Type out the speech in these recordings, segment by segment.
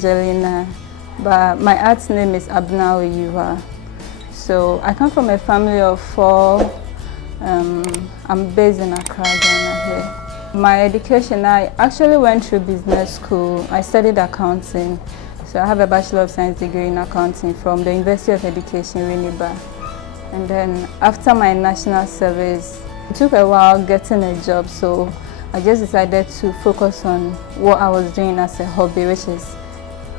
Angelina, but my aunt's name is Abna Oyiwa. So I come from a family of 4. I'm based in Accra, Ghana here. My education, I actually went through business school. I studied accounting. So I have a Bachelor of Science degree in accounting from the University of Education, Winneba. And then after my national service, it took a while getting a job, so I just decided to focus on what I was doing as a hobby, which is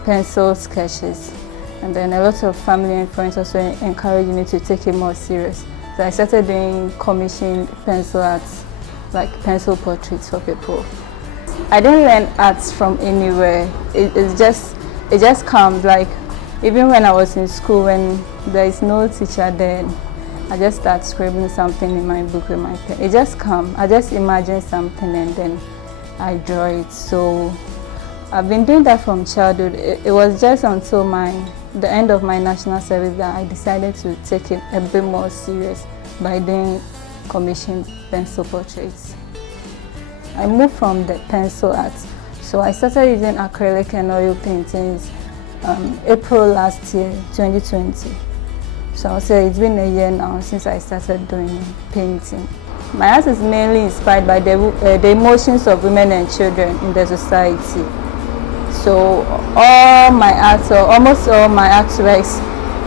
pencil sketches. And then a lot of family and friends also encouraged me to take it more serious. So I started doing commissioned pencil arts, like pencil portraits for people. I didn't learn arts from anywhere. It just comes, like even when I was in school, when there is no teacher there, I just start scribbling something in my book with my pen. It just comes. I just imagine something and then I draw it. So I've been doing that from childhood. It was just until the end of my national service that I decided to take it a bit more serious by doing commissioned pencil portraits. I moved from the pencil arts. So I started using acrylic and oil paintings April last year, 2020. So I'll say it's been a year now since I started doing painting. My art is mainly inspired by the emotions of women and children in the society. So all my art, or almost all my artworks,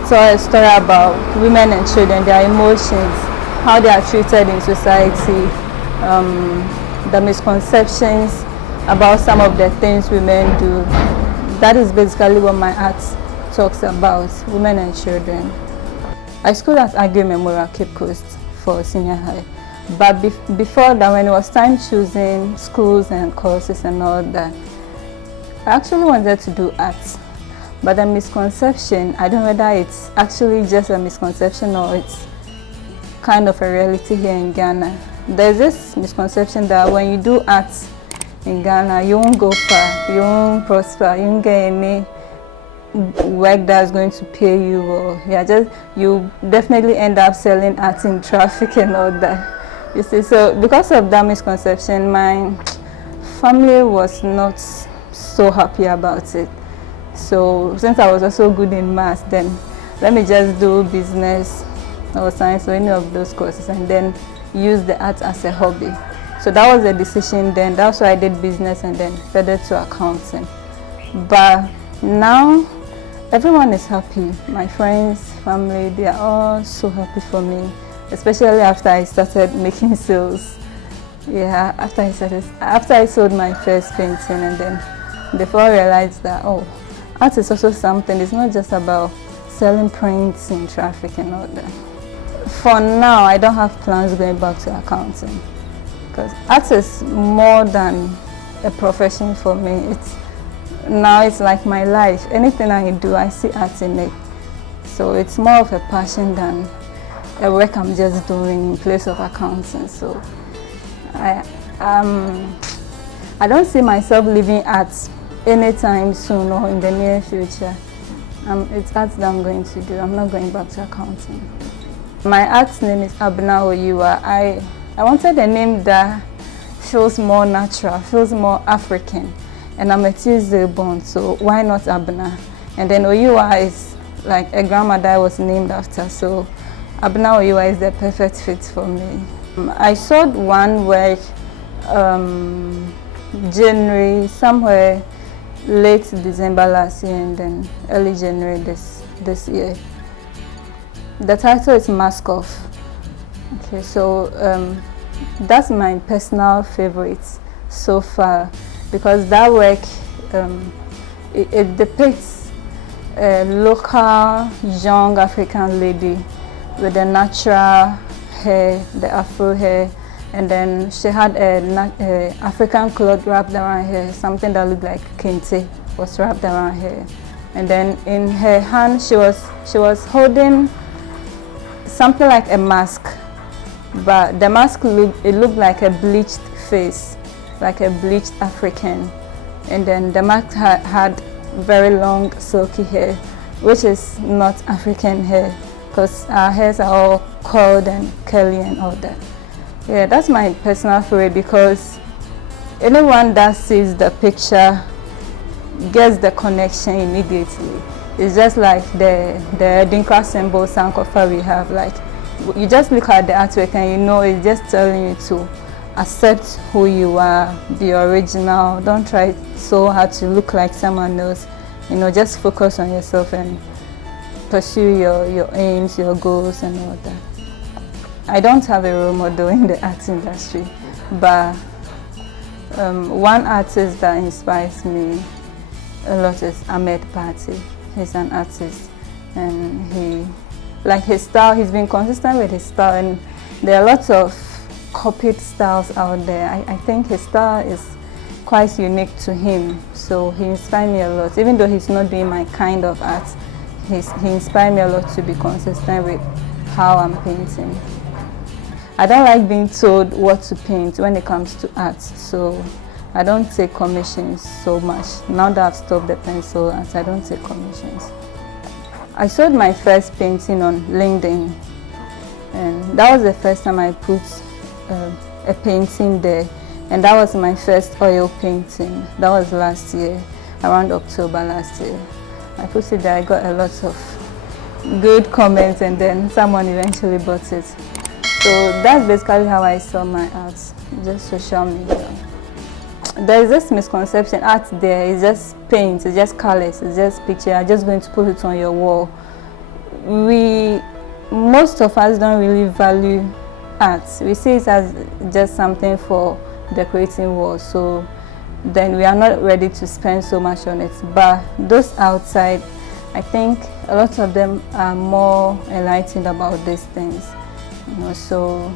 tell a story about women and children, their emotions, how they are treated in society, the misconceptions about some of the things women do. That is basically what my art talks about, women and children. I schooled at Agri Memorial, Cape Coast for senior high. But before that, when it was time choosing schools and courses and all that, I actually wanted to do arts. But the misconception, I don't know whether it's actually just a misconception or it's kind of a reality here in Ghana. There's this misconception that when you do arts in Ghana, you won't go far, you won't prosper, you won't get any work that's going to pay you, or you definitely end up selling art in traffic and all that. You see, so because of that misconception, my family was not so happy about it. So since I was also good in maths, then let me just do business or science or any of those courses and then use the art as a hobby. So that was the decision then. That's why I did business and then further to accounting. But now everyone is happy. My friends, family, they are all so happy for me, especially after I started making sales. Yeah, after I sold my first painting, and then before I realized that, oh, art is also something. It's not just about selling prints in traffic and all that. For now, I don't have plans going back to accounting because art is more than a profession for me. Now it's like my life. Anything I do, I see art in it. So it's more of a passion than a work I'm just doing in place of accounting. So I don't see myself leaving art anytime soon or in the near future. It's art that I'm going to do. I'm not going back to accounting. My art's name is Abna Oyiwa. I wanted a name that feels more natural, feels more African. And I'm a Tuesday born, so why not Abna? And then Oyiwa is like a grandmother I was named after, so Abna Oyiwa is the perfect fit for me. I sold one work January, somewhere late December last year and then early January this year. The title is Mask Off. Okay, so that's my personal favorite so far, because that work, it depicts a local young African lady with a natural hair, the afro hair, and then she had a African cloth wrapped around her, something that looked like kente was wrapped around her. And then in her hand, she was holding something like a mask, but the mask looked like a bleached face, like a bleached African. And then the mask had very long silky hair, which is not African hair, because our hairs are all curled and curly and all that. Yeah, that's my personal favorite, because anyone that sees the picture gets the connection immediately. It's just like the Dinkra symbol Sankofa we have. Like, you just look at the artwork and you know it's just telling you to accept who you are, be original. Don't try so hard to look like someone else. You know, just focus on yourself and pursue your aims, your goals, and all that. I don't have a role model in the art industry, but one artist that inspires me a lot is Ahmed Bati. He's an artist, and his style, he's been consistent with his style, and there are lots of copied styles out there. I think his style is quite unique to him, so he inspired me a lot. Even though he's not doing my kind of art, he inspired me a lot to be consistent with how I'm painting. I don't like being told what to paint when it comes to art, so I don't take commissions so much. Now that I've stopped the pencil art, I don't take commissions. I sold my first painting on LinkedIn, and that was the first time I put a painting there, and that was my first oil painting. That was last year, around October last year. I put it there, I got a lot of good comments, and then someone eventually bought it. So that's basically how I sell my art, just social media. There is this misconception, art there is just paint, it's just colors, it's just picture, you're just going to put it on your wall. Most of us don't really value art. We see it as just something for decorating walls, so then we are not ready to spend so much on it. But those outside, I think a lot of them are more enlightened about these things. You know, so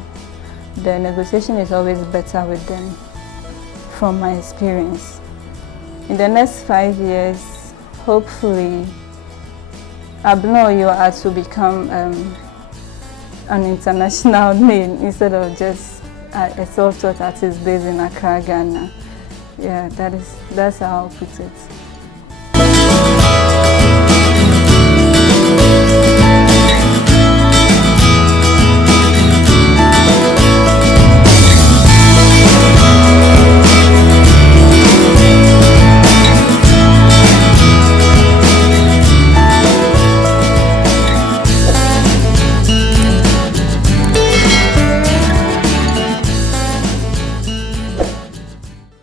the negotiation is always better with them, from my experience. In the next 5 years, hopefully, Abno Your Art will become an international name instead of just a self-taught artist based in Accra, Ghana. Yeah, that's how I'll put it.